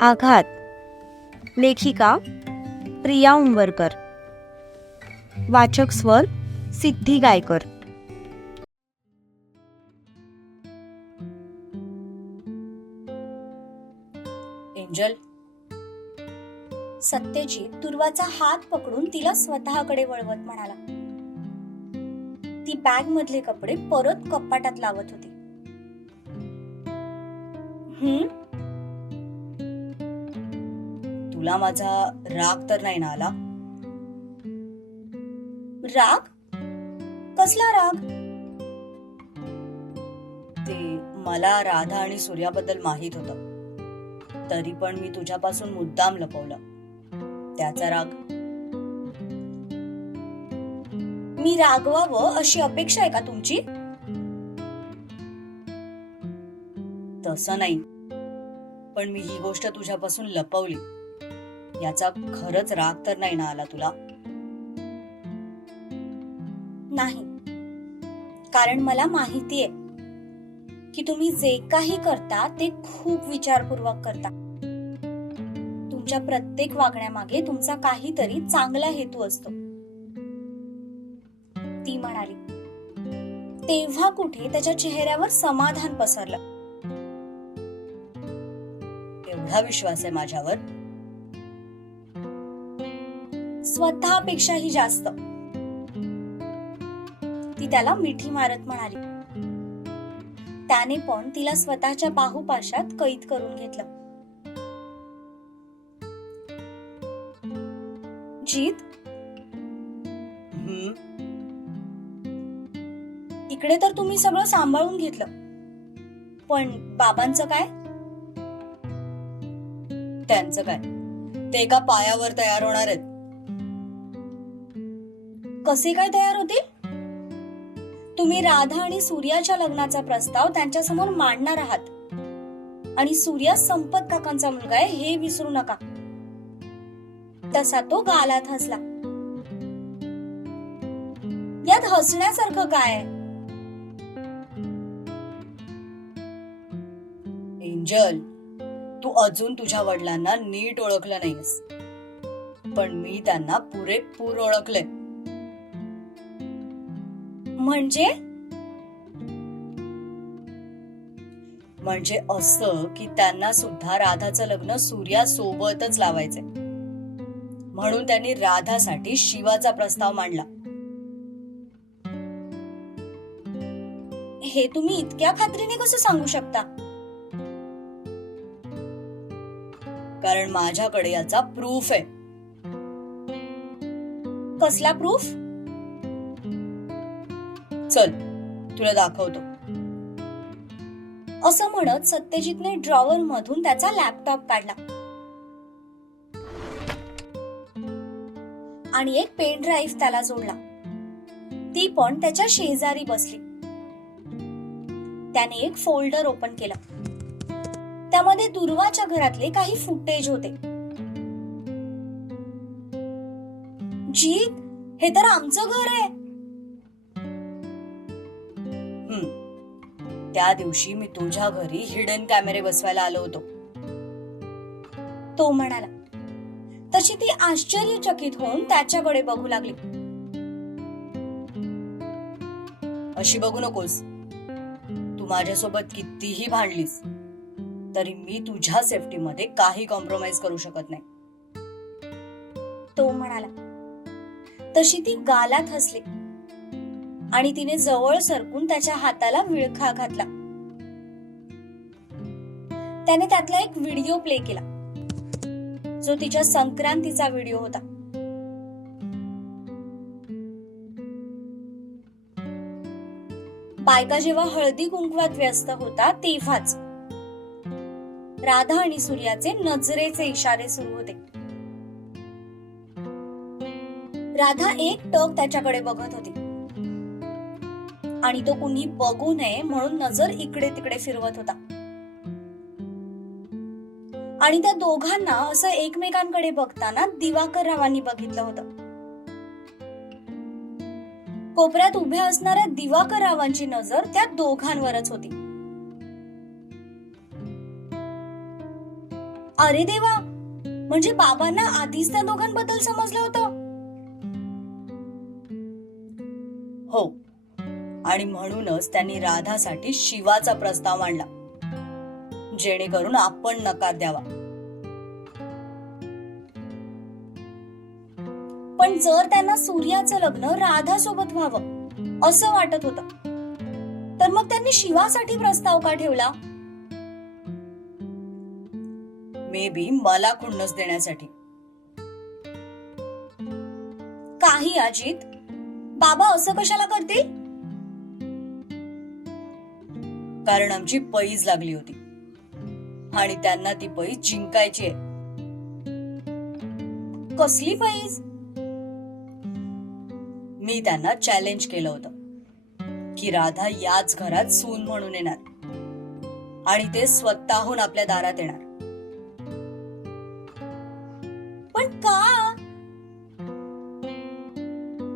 आघात. लेखिका प्रिया उंबरकर. वाचक स्वर सिद्धी गायकर. एंजल. सत्यजित दुर्वाचा हात पकडून तिला स्वतःकडे वळवत म्हणाला. ती बॅग मधले कपडे परत कपाटात लावत होती. तुला माझा राग तर नाही ना आला? राग? कसला राग? ते मला राधा आणि सूर्याबद्दल माहित होतं, तरी पण मी तुझ्यापासून मुद्दाम लपवलं. त्याचा राग. मी रागवावं अशी अपेक्षा आहे का तुमची? तसं नाही, पण मी ही गोष्ट तुझ्यापासून लपवली याचा खरंच राग तर नाही ना आला तुला? नाही, कारण मला माहितीये की तुम्ही जे काही करता ते खूप विचारपूर्वक करता. तुमच्या प्रत्येक वागण्यामागे तुमचा काहीतरी चांगला हेतू असतो, ती म्हणाली. तेव्हा कुठे त्याच्या चेहऱ्यावर समाधान पसरलं. एवढा विश्वास आहे माझ्यावर? स्वतःपेक्षाही जास्त, ती त्याला मिठी मारत म्हणाली. त्याने पण तिला स्वतःच्या बाहुपाशात कैद करून घेतलं. जीत, इकडे तर तुम्ही सगळं सांभाळून घेतलं, पण बाबांचं काय? त्यांचं काय? ते एका पायावर तयार होणार आहेत. कसे काय तयार होतील? तुम्ही राधा आणि सूर्याच्या लग्नाचा प्रस्ताव त्यांच्या समोर मांडणार आहात, आणि सूर्या संपत काकांचा मुलगा आहे हे विसरू नका. तसा तो गालात हसला. यात हसण्यासारखं काय? एंजल, तू अजून तुझ्या वडिलांना नीट ओळखलं नाहीस, पण मी त्यांना पुरेपूर ओळखले. म्हणजे असं की त्यांना सुद्धा राधाचं लग्न सूर्या सोबतच लावायचंय, म्हणून त्यांनी राधासाठी शिवाचा प्रस्ताव मांडला. हे तुम्ही इतक्या खात्रीने कसं सांगू शकता? कारण माझ्याकडे याचा प्रूफ आहे. कसला प्रूफ? चल, तुला दाखवतो. असं म्हणत सत्यजितने ड्रॉवर मधून त्याचा लॅपटॉप काढला आणि एक पेन ड्राईव्ह त्याला जोडला. ती पण त्याच्या शेजारी बसली. त्याने एक फोल्डर ओपन केला. त्यामध्ये दुर्वाच्या घरातले काही फुटेज होते. जीत, हे तर आमचं घर आहे. त्या दिवशी मी तुझ्या घरी हिडन कॅमेरे बसवायला आलो होतो, तो म्हणाला. तशी ती आश्चर्यचकित होऊन त्याच्याकडे बघू लागली. अशी बघू नकोस. तू माझ्यासोबत कितीही भांडलीस तरी मी तुझ्या सेफ्टीमध्ये काही कॉम्प्रोमाइज करू शकत नाही, तो म्हणाला. तशी ती गालात हसली आणि तिने जवळ सरकून त्याच्या हाताला विळखा घातला. त्याने त्यातला एक व्हिडिओ प्ले केला, जो तिच्या संक्रांतीचा व्हिडिओ होता. बायका जेव्हा हळदी कुंकवात व्यस्त होता तेव्हाच राधा आणि सूर्याचे नजरेचे इशारे सुरू होते. राधा एक टक त्याच्याकडे बघत होती आणि तो कुणी बघू नये म्हणून नजर इकडे तिकडे फिरवत होता. आणि त्या दोघांना असं एकमेकांकडे बघताना दिवाकर रावांनी बघितलं होतं. कोपऱ्यात उभ्या असणाऱ्या दिवाकर रावांची नजर त्या दोघांवरच होती. अरे देवा, म्हणजे बाबांना आधीच त्या दोघांबद्दल समजलं होतं. हो, आणि म्हणूनच त्यांनी राधासाठी शिवाचा प्रस्ताव मांडला, जेणेकरून आपण नकार द्यावा. पण जर त्यांना सूर्याचं लग्न राधा सोबत व्हावं असं वाटत होतं, तर मग त्यांनी शिवासाठी प्रस्ताव का ठेवला? मे बी मला खुन्नस देण्यासाठी. काही अजित, बाबा असं कशाला करतील? कारण आमची पैज लागली होती आणि त्यांना ती पैज जिंकायची आहे. कसली पैज? मी त्यांना चॅलेंज केलं होतं की राधा याच घरात सून म्हणून येणार आणि ते स्वतःहून आपल्या दारात येणार. पण का?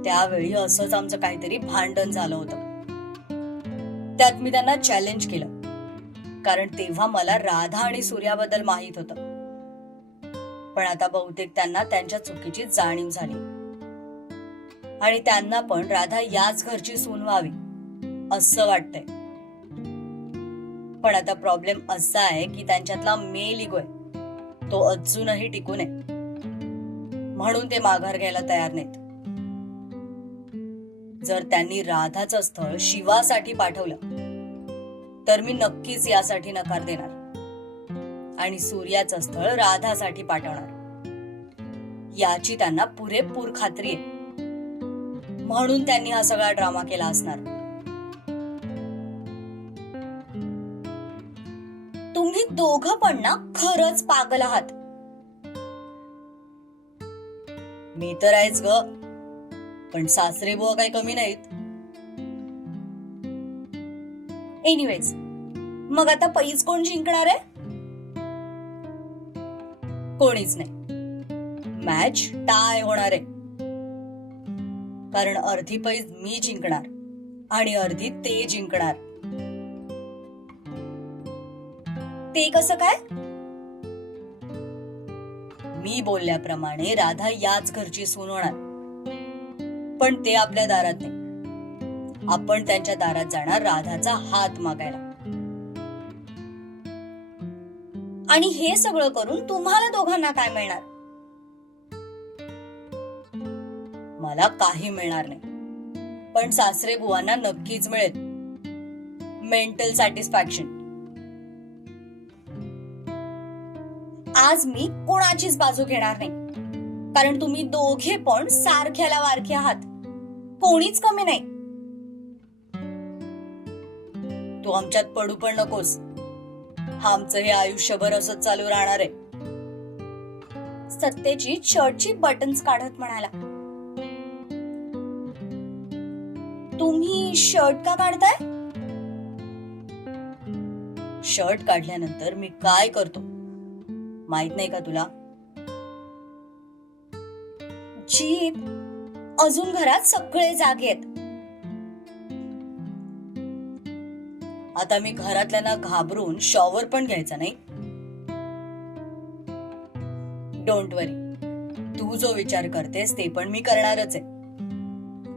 त्यावेळी असंच आमचं काहीतरी भांडण झालं होतं. त्यात मी त्यांना चॅलेंज केलं, कारण तेव्हा मला राधा आणि सूर्याबद्दल माहित होतं. पण आता बहुतेक त्यांना त्यांच्या चुकीची जाणीव झाली आणि त्यांना पण राधा याच घरची सून व्हावी असं वाटतंय. पण आता प्रॉब्लेम असा आहे की त्यांच्यातला मेल इगो आहे, तो अजूनही टिकून आहे. म्हणून ते माघार घ्यायला तयार नाहीत. जर त्यांनी राधाचं स्थळ शिवासाठी पाठवलं तर मी नक्कीच यासाठी नकार देणार आणि सूर्याचं स्थळ राधासाठी पाठवणार. याची त्यांना पुरेपूर खात्री आहे. म्हणून त्यांनी हा सगळा ड्रामा केला असणार. तुम्ही दोघं पण ना खरंच पागल आहात. मी तर आहेच ग, पण सासरे बुवा काही कमी नाहीत. एनिवेज, मग आता पैज कोण जिंकणार आहे? कोणीच नाही. मॅच टाय होणार आहे, कारण अर्धी पैज मी जिंकणार आणि अर्धी ते जिंकणार. ते कसं काय? मी बोलल्याप्रमाणे राधा याच घरची सून होणार, पण ते आपल्या दारात नाही. आपण त्यांच्या दारात जाणार राधाचा हात मागायला. आणि हे सगळं करून तुम्हाला दोघांना काय मिळणार? मला काही मिळणार नाही, पण सासरे बुवांना नक्कीच मिळेल. Mental satisfaction. आज मी कोणाचीच बाजू घेणार नाही, कारण तुम्ही दोघे पण सारख्याला वारखे आहात. कोणीच कमी नाही. तू आमच्यात पडू पण नकोस. आमचं हे आयुष्यभर असंच चालू राहणार आहे. सत्तेची शर्टची बटन्स काढत म्हणाला. तुम्ही शर्ट का काढताय? शर्ट काढल्यानंतर मी काय करतो माहित नाही का तुला? जीत, अजून घरात सगळे जागे आहेत. आता मी घरातल्यांना घाबरून शॉवर पण घ्यायचा नाही. डोंट वरी, तू जो विचार करतेस ते पण मी करणारच आहे,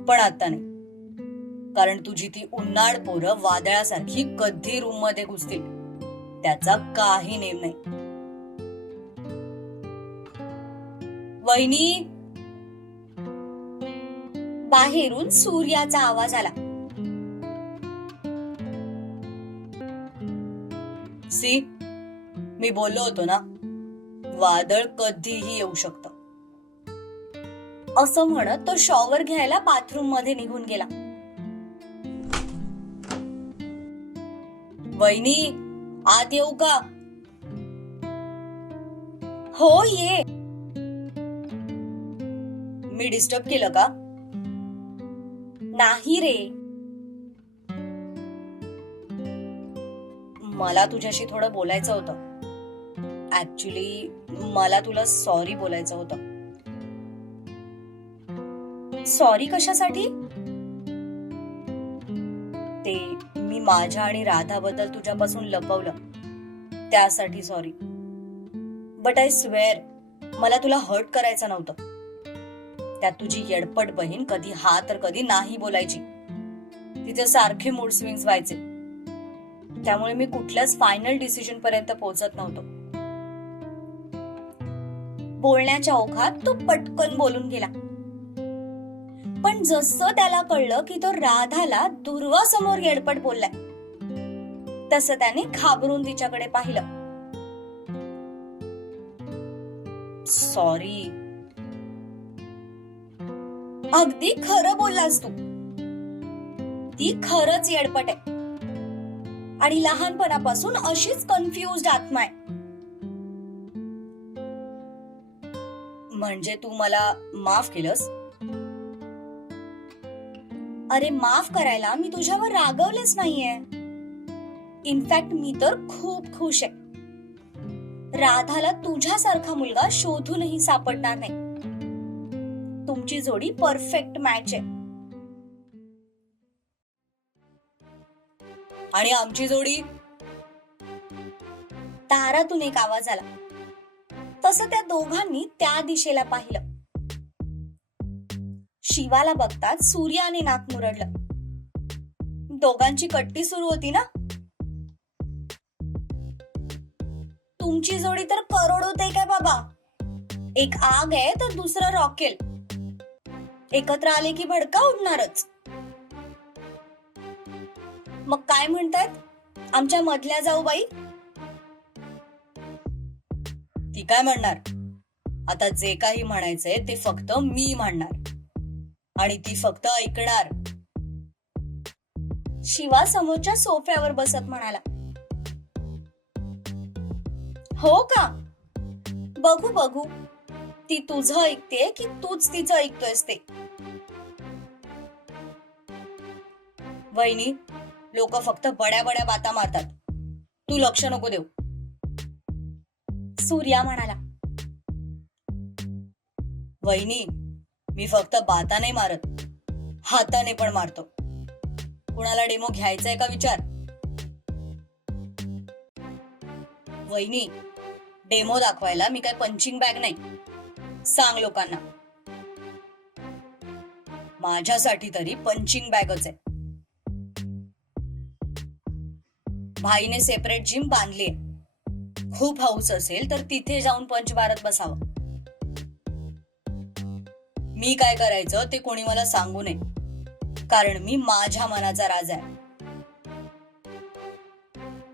पण आता नाही. कारण तुझी ती उन्हाळ पोरं वादळासारखी कधी रूम मध्ये घुसतील त्याचा काही नेम नाही. वहिनी, बाहेरून सूर्याचा आवाज आला. सी, मी बोललो होतो ना, वादळ कधीही येऊ शकतं. असं म्हणत तो शॉवर घ्यायला बाथरूम मध्ये निघून गेला. वहिनी, आत येऊ का? हो, ये. मी डिस्टर्ब केलं का? नाही रे. मला तुझ्याशी थोडं बोलायचं होतं. ऍक्च्युली मला तुला सॉरी बोलायचं होतं. सॉरी कशासाठी? ते मी माझ्या आणि राधाबद्दल तुझ्यापासून लपवलं त्यासाठी सॉरी. बट आय स्वेअर मला तुला हर्ट करायचं नव्हतं. त्यात तुझी येडपट बहीण कधी हा तर कधी नाही बोलायची. तिचे सारखे मूड स्विंग्स व्हायचे. त्यामुळे मी कुठल्याच फायनल डिसिजन पर्यंत पोहोचत नव्हतो. बोलण्याच्या ओघात तो पटकन बोलून गेला. पण जसं त्याला कळलं की तो राधाला दुर्वा समोर येडपट बोललाय, तसं त्याने घाबरून तिच्याकडे पाहिलं. सॉरी. अगदी खरं बोललास तू. ती खरंच येडपट आहे आणि लहानपणापासून अशीच कन्फ्युज्ड आत्मा आहे. म्हणजे तू मला माफ केलंस? अरे माफ करायला मी तुझ्यावर रागवलेच नाहीये. इनफॅक्ट मी तर खूप खुश आहे. राधाला तुझ्यासारखा मुलगा शोधूनही सापडणार नाही. तुमची जोडी परफेक्ट मॅच आहे. आणि आमची जोडी? दारातून एक आवाज आला. तसं त्या दोघांनी त्या दिशेला पाहिलं. शिवाला बघताच सूर्याने नाक मुरडलं. दोघांची कट्टी सुरू होती ना. तुमची जोडी तर करोडोत आहे काय बाबा. एक आग आहे तर दुसरं रॉकेल. एकत्र आले की भडका उडणारच. मग काय म्हणतायत आमच्या मधल्या जाऊबाई? ती काय म्हणणार? आता जे काही म्हणायचंय ते फक्त मी म्हणणार आणि ती फक्त ऐकणार. शिवा समोरच्या सोफ्यावर बसत म्हणाला. हो का? बघू बघू ती तुझं ऐकते की तूच तिचं ऐकतोयस ते. वहिनी, लोक फक्त बड्या बड्या बाता मारतात. तू लक्ष नको देऊ. सूर्या म्हणाला. वहिनी, मी फक्त बाता नाही मारत, हाताने पण मारतो. कुणाला डेमो घ्यायचाय का विचार? वहिनी, डेमो दाखवायला मी काय पंचिंग बॅग नाही. सांग लोकांना. माझ्यासाठी तरी पंचिंग बॅगच आहे. भाईने सेपरेट जिम बांधलीये. खूप हौस असेल तर तिथे जाऊन पंच मारत बसावं. मी काय करायचं ते कोणी मला सांगू नये, कारण मी माझ्या मनाचा राजा आहे.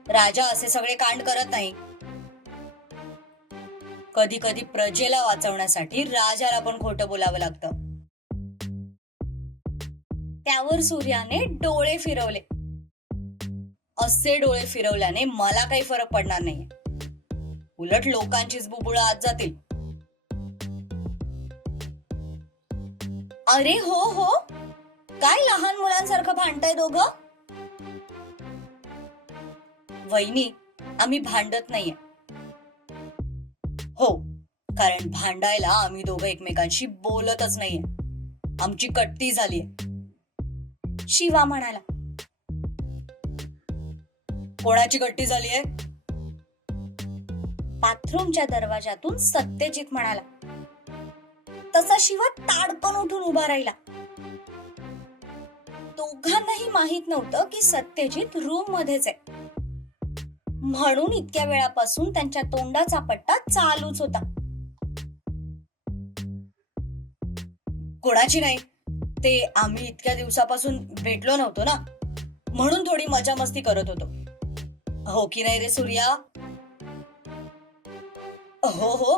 राजा असे सगळे कांड करत नाही. कधी कधी प्रजेला वाचवण्यासाठी राजाला पण खोटं बोलावं लागतं. त्यावर सूर्याने डोळे फिरवले. असे डोळे फिरवल्याने मला काही फरक पडणार नाही. उलट लोकांचीच बुबुळं आत जातील. अरे हो हो, काय लहान मुलांसारखं भांडताय दोघं? वहिनी, आम्ही भांडत नाहीये. हो, कारण भांडायला आम्ही दोघं एकमेकांशी बोलतच नाहीये. आमची कट्टी झालीये. शिवा म्हणाला. कोणाची कट्टी झालीये? बाथरूमच्या दरवाजातून सत्यजित म्हणाला. तसा शिवा ताडकन उठून उभा राहिला. दोघांनाही माहित नव्हतं की सत्यजित रूम मध्येच आहे. म्हणून इतक्या वेळापासून त्यांच्या तोंडाचा पट्टा चालूच होता. कोणाची नाही, ते आम्ही इतक्या दिवसापासून भेटलो नव्हतो ना, म्हणून थोडी मजा मस्ती करत होतो. हो की नाही रे सूर्या? हो हो,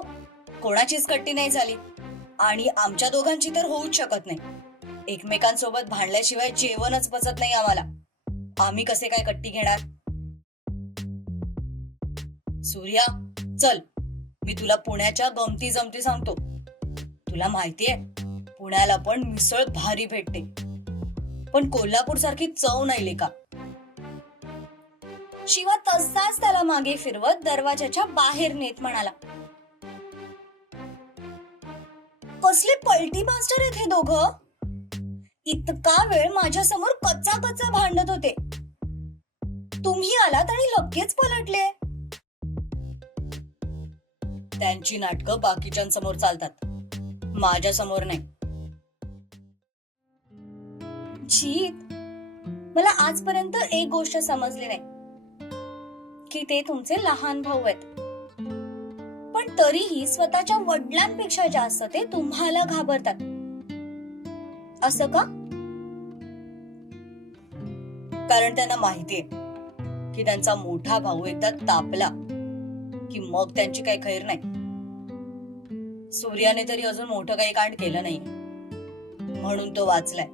कोणाचीच कट्टी नाही झाली आणि आमच्या दोघांची तर होऊच शकत नाही. एकमेकांसोबत भांडल्याशिवाय जेवणच पचत नाही आम्हाला. आम्ही कसे काय कट्टी घेणार? सूर्या, चल, मी तुला पुण्याच्या गमती जमती सांगतो. तुला माहितीये, पुण्याला पण मिसळ भारी भेटते, पण कोल्हापूर सारखी चव नाही लेका. शिवा तसाच त्याला मागे फिरवत दरवाजाच्या बाहेर नेत म्हणाला. कसले पलटी मास्टर आहेत हे दोघं. इतका वेळ माझ्या समोर कच्चा कच्चा भांडत होते. तुम्ही आलात आणि लगेच पलटले. त्यांची नाटकं बाकीच्यांसमोर चालतात, माझ्या समोर नाही. जीत, मला आजपर्यंत एक गोष्ट समजली नाही की ते तुमचे लहान भाऊ आहेत, पण तरीही स्वतःच्या वडिलांपेक्षा जास्त ते तुम्हाला घाबरतात. असं का? कारण त्यांना माहितीये की त्यांचा मोठा भाऊ एकदा तापला की मग त्यांची काही खैर नाही. सूर्याने तरी अजून मोठं काही कांड केलं नाही म्हणून तो वाचलाय,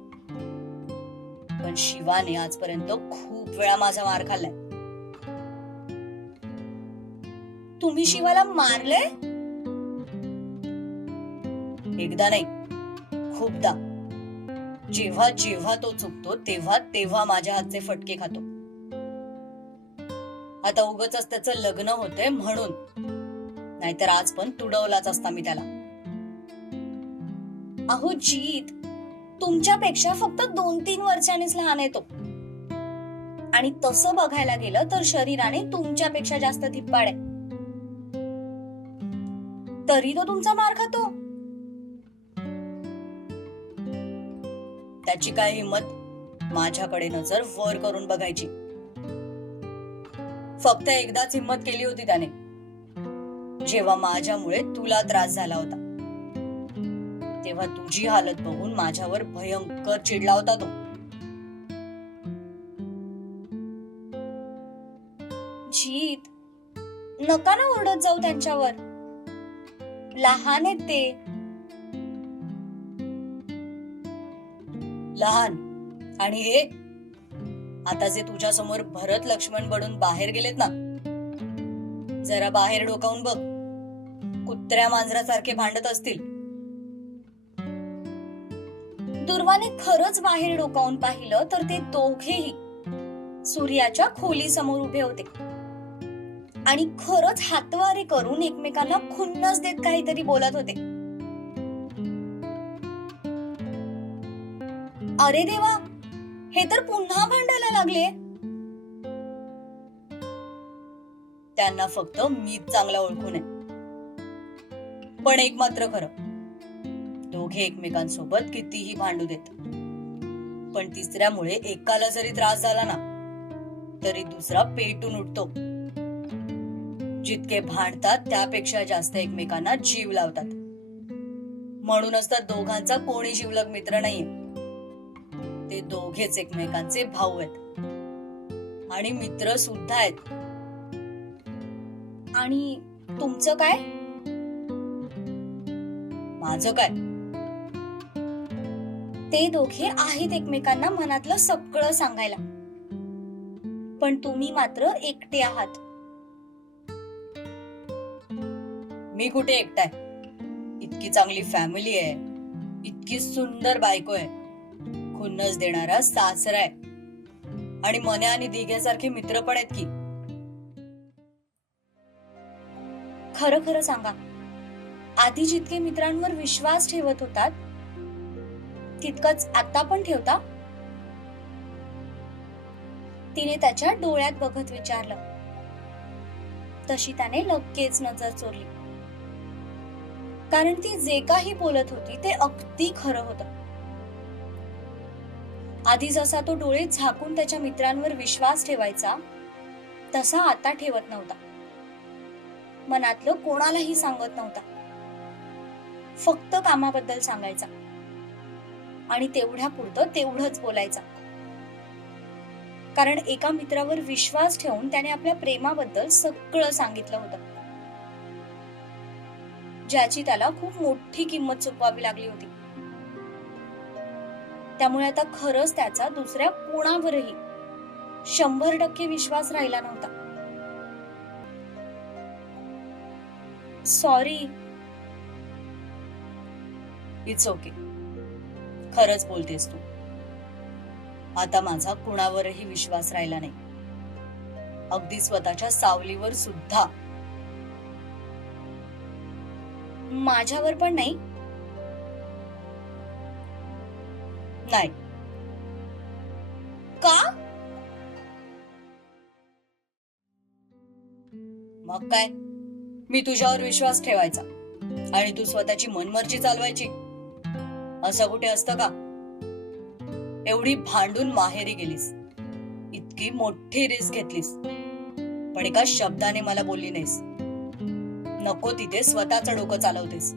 पण शिवाने आजपर्यंत खूप वेळा माझा मार खाल्लाय. तुम्ही शिवाला मारले? एकदा नाही, खूपदा. जेव्हा जेव्हा तो चुकतो तेव्हा तेव्हा माझ्या हातचे फटके खातो. आता उगाचच त्याचं लग्न होतंय म्हणून, नाहीतर आज पण तुडवलाच असता मी त्याला. अहो जीत, तुमच्यापेक्षा फक्त 2-3 वर्षांनीच लहान आहे तो, आणि तसं बघायला गेलं तर शरीराने तुमच्यापेक्षा जास्त धिप्पाड आहे, तरी तो तुमचा मार खातो. त्याची काय हिंमत माझ्याकडे नजर वर करून बघायची. फक्त एकदाच हिंमत केली होती त्याने, जेव्हा माझ्यामुळे तुला त्रास झाला होता. तेव्हा तुझी हालत बघून माझ्यावर भयंकर चिडला होता तो. जीत, नका ना ओरडत जाऊ त्यांच्यावर, लहान आहेत ते. लहान आणि हे आता जे तुझ्या समोर भरत लक्ष्मण बनून बाहेर गेलेत ना, जरा बाहेर डोकावून बघ, कुत्र्या मांजरासारखे भांडत असतील. दुर्वाने खरंच बाहेर डोकावून पाहिलं तर ते दोघेही सूर्याच्या खोली समोर उभे होते आणि खरंच हातवारे करून एकमेकांना खुन्नस देत काहीतरी बोलत होते. अरे देवा, हे तर पुन्हा भांडायला लागले. त्यांना फक्त मीच चांगला ओळखून आहे. पण एक मात्र खरं, दोघे एकमेकांसोबत कितीही भांडू देत, पण तिसऱ्यामुळे एकाला जरी त्रास झाला ना तरी दुसरा पेटून उठतो. जितके भांडतात त्यापेक्षा जास्त एकमेकांना जीव लावतात. म्हणूनच तर दोघांचा कोणी जीवलग मित्र नाहीये. ते दोघेच एकमेकांचे भाऊ आहेत आणि मित्र सुद्धा आहेत. आणि तुमचं काय? माझं काय? ते दोघे आहेत एकमेकांना मनातलं सगळं सांगायला, पण तुम्ही मात्र एकटे आहात. मी कुठे एकटाय? इतकी चांगली फॅमिली आहे, इतकी सुंदर बायको आहे, खुन्नस देणारा सासरा आहे, आणि मन्या आणि दिघ्यासारखे मित्र पण आहेत की. खरं खरं सांगा, आधी जितके मित्रांवर विश्वास ठेवत होतात तितकंच आता पण ठेवता? तिने त्याच्या डोळ्यात बघत विचारलं. तशी त्याने लगेच नजर चोरली, कारण ती जे काही बोलत होती ते अगदी खरं होतं. आधी जसा तो डोळे झाकून त्याच्या मित्रांवर विश्वास ठेवायचा, तसा आता ठेवत नव्हता. मनातलं कोणालाही सांगत नव्हता, फक्त कामाबद्दल सांगायचा आणि तेवढ्या पुरतं तेवढंच बोलायचा. कारण एका मित्रावर विश्वास ठेवून त्याने आपल्या प्रेमाबद्दल सगळं सांगितलं होतं, ज्याची त्याला खूप मोठी किंमत चुकवावी लागली होती. त्यामुळे आता खरंच त्याचा दुसऱ्या कोणावरही 100% विश्वास राहिला नव्हता. सॉरी. It's okay. खरंच बोलतेस तू. आता माझा कुणावरही विश्वास राहिला नाही, अगदी स्वतःच्या सावलीवर सुद्धा. माझ्यावर पण नाही? नाही. का? मग काय, मी तुझ्यावर विश्वास ठेवायचा आणि तू स्वतःची मनमर्जी चालवायची. असं कुठे असतं का? एवढी भांडून माहेरी गेलीस, इतकी मोठी रिस्क घेतलीस, पण एका शब्दाने मला बोलली नाहीस. नको तिथे स्वतःचं डोकं चालवतेस.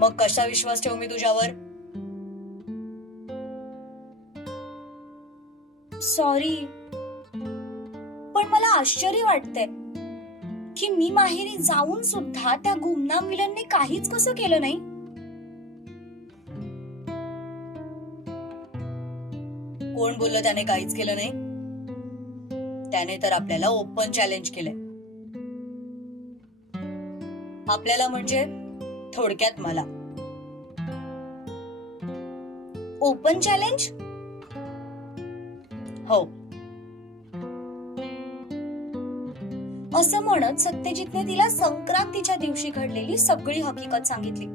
मग कसा विश्वास ठेवू मी तुझ्यावर? सॉरी, पण मला आश्चर्य वाटतंय की मी माहेरी जाऊन सुद्धा त्या गुमनाम विलनने काहीच कसं केलं नाही. कोण बोललं त्याने काहीच केलं नाही? त्याने तर आपल्याला ओपन चॅलेंज केलंय. आपल्याला म्हणजे थोडक्यात मला. Open challenge? हो. असं म्हणत सत्यजितने तिला संक्रांतीच्या दिवशी घडलेली सगळी हकीकत सांगितली.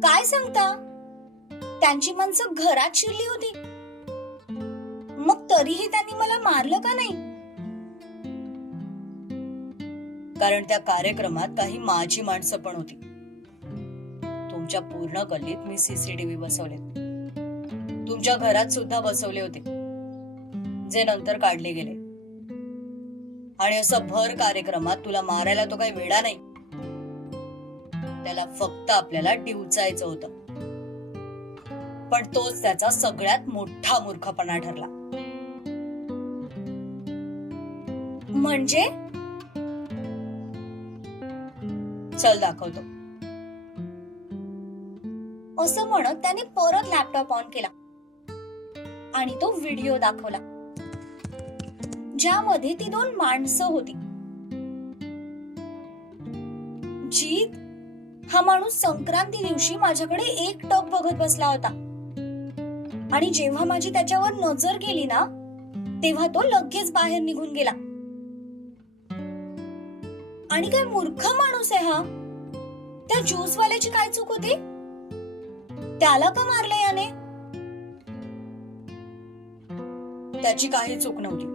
काय सांगता? त्यांची माणसं घरात शिरली होती, मग तरीही त्यांनी मला मारलं का नाही? कारण त्या कार्यक्रमात काही माझी माणसं पण होती. तुमच्या पूर्ण गल्लीत मी सीसीटीव्ही बसवले, तुमच्या घरात सुद्धा बसवले होते, जे नंतर काढले गेले. आणि असं भर कार्यक्रमात तुला मारायला तो काही वेडा नाही. त्याला फक्त आपल्याला डिवचायचं होतं, पण तोच त्याचा सगळ्यात मोठा मूर्खपणा ठरला. म्हणजे चल दाखवतो. असं म्हणत त्याने परत लॅपटॉप ऑन केला आणि तो व्हिडिओ दाखवला, ज्यामध्ये ती दोन माणसं होती. जीत हा माणूस संक्रांती दिवशी माझ्याकडे एकटक बघत बसला होता आणि जेव्हा माझी त्याच्यावर नजर गेली ना, तेव्हा तो लगेच बाहेर निघून गेला. आणि काय मूर्ख माणूस आहे हा. त्या ज्यूसवाल्याची काय चूक होती? त्याला का मारले याने? त्याची काही चूक नव्हती,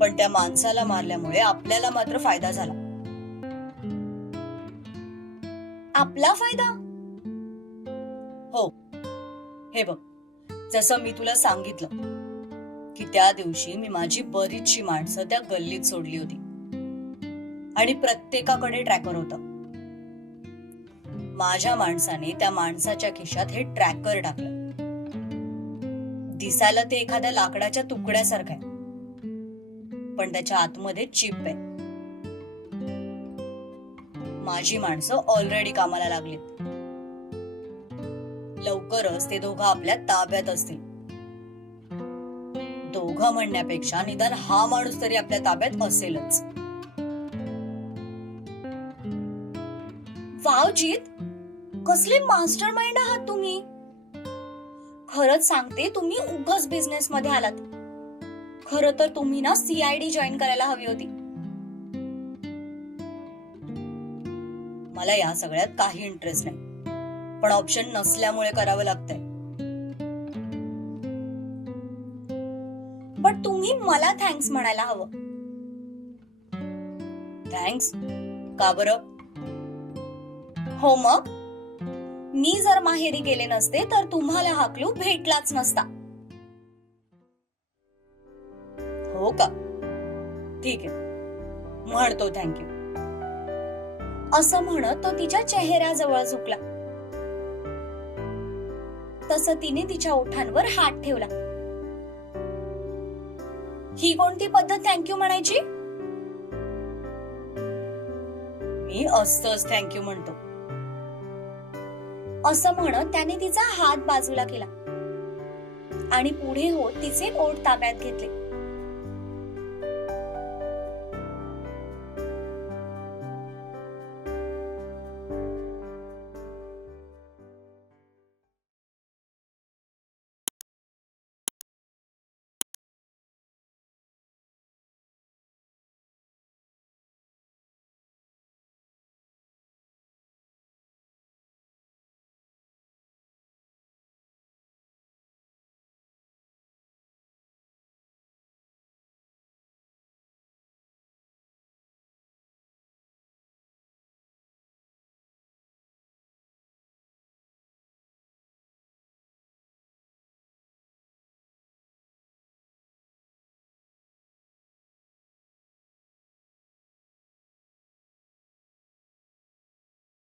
पण त्या माणसाला मारल्यामुळे आपल्याला मात्र फायदा झाला. आपला फायदा? हो. हे बघ, जसं मी तुला सांगितलं की त्या दिवशी मी माझी बरीचशी माणसं त्या गल्लीत सोडली होती आणि प्रत्येकाकडे ट्रॅकर होतं. माझ्या माणसाने त्या माणसाच्या खिशात हे ट्रॅकर टाकलं. दिसायला ते एखाद्या लाकडाच्या तुकड्यासारखं आहे, पण त्याच्या आतमध्ये चिप आहे. माझी माणसं ऑलरेडी कामाला लागलीत. लवकरच ते दोघं आपल्या ताब्यात असतील. दोघं म्हणण्यापेक्षा निदान हा माणूस तरी आपल्या ताब्यात असेलच. वाव जीत, कसले मास्टर माइंड आहात तुम्ही. खरंच सांगते, तुम्ही उगाच बिझनेस मध्ये आलात. खरं तर तुम्ही ना CID जॉईन करायला हवी होती. मला या सगळ्यात काही इंटरेस्ट नाही, पण ऑप्शन नसल्यामुळे करावं लागतंय. बट तुम्ही मला थँक्स म्हणायला हवं. थँक्स? का बरं? हो मग, मी जर माहेरी गेले नसते तर तुम्हाला हा क्लू भेटलाच नसता. हो का? ठीक आहे, म्हणतो थँक्यू. असं म्हणत तो तिच्या चेहऱ्याजवळ झुकला. तसं तिने तिच्या ओठांवर हात ठेवला. ही कोणती पद्धत थँक्यू म्हणायची? मी असंच थँक्यू म्हणतो. असं म्हणत त्याने तिचा हात बाजूला केला आणि पुढे होत तिचे ओठ ताब्यात घेतले.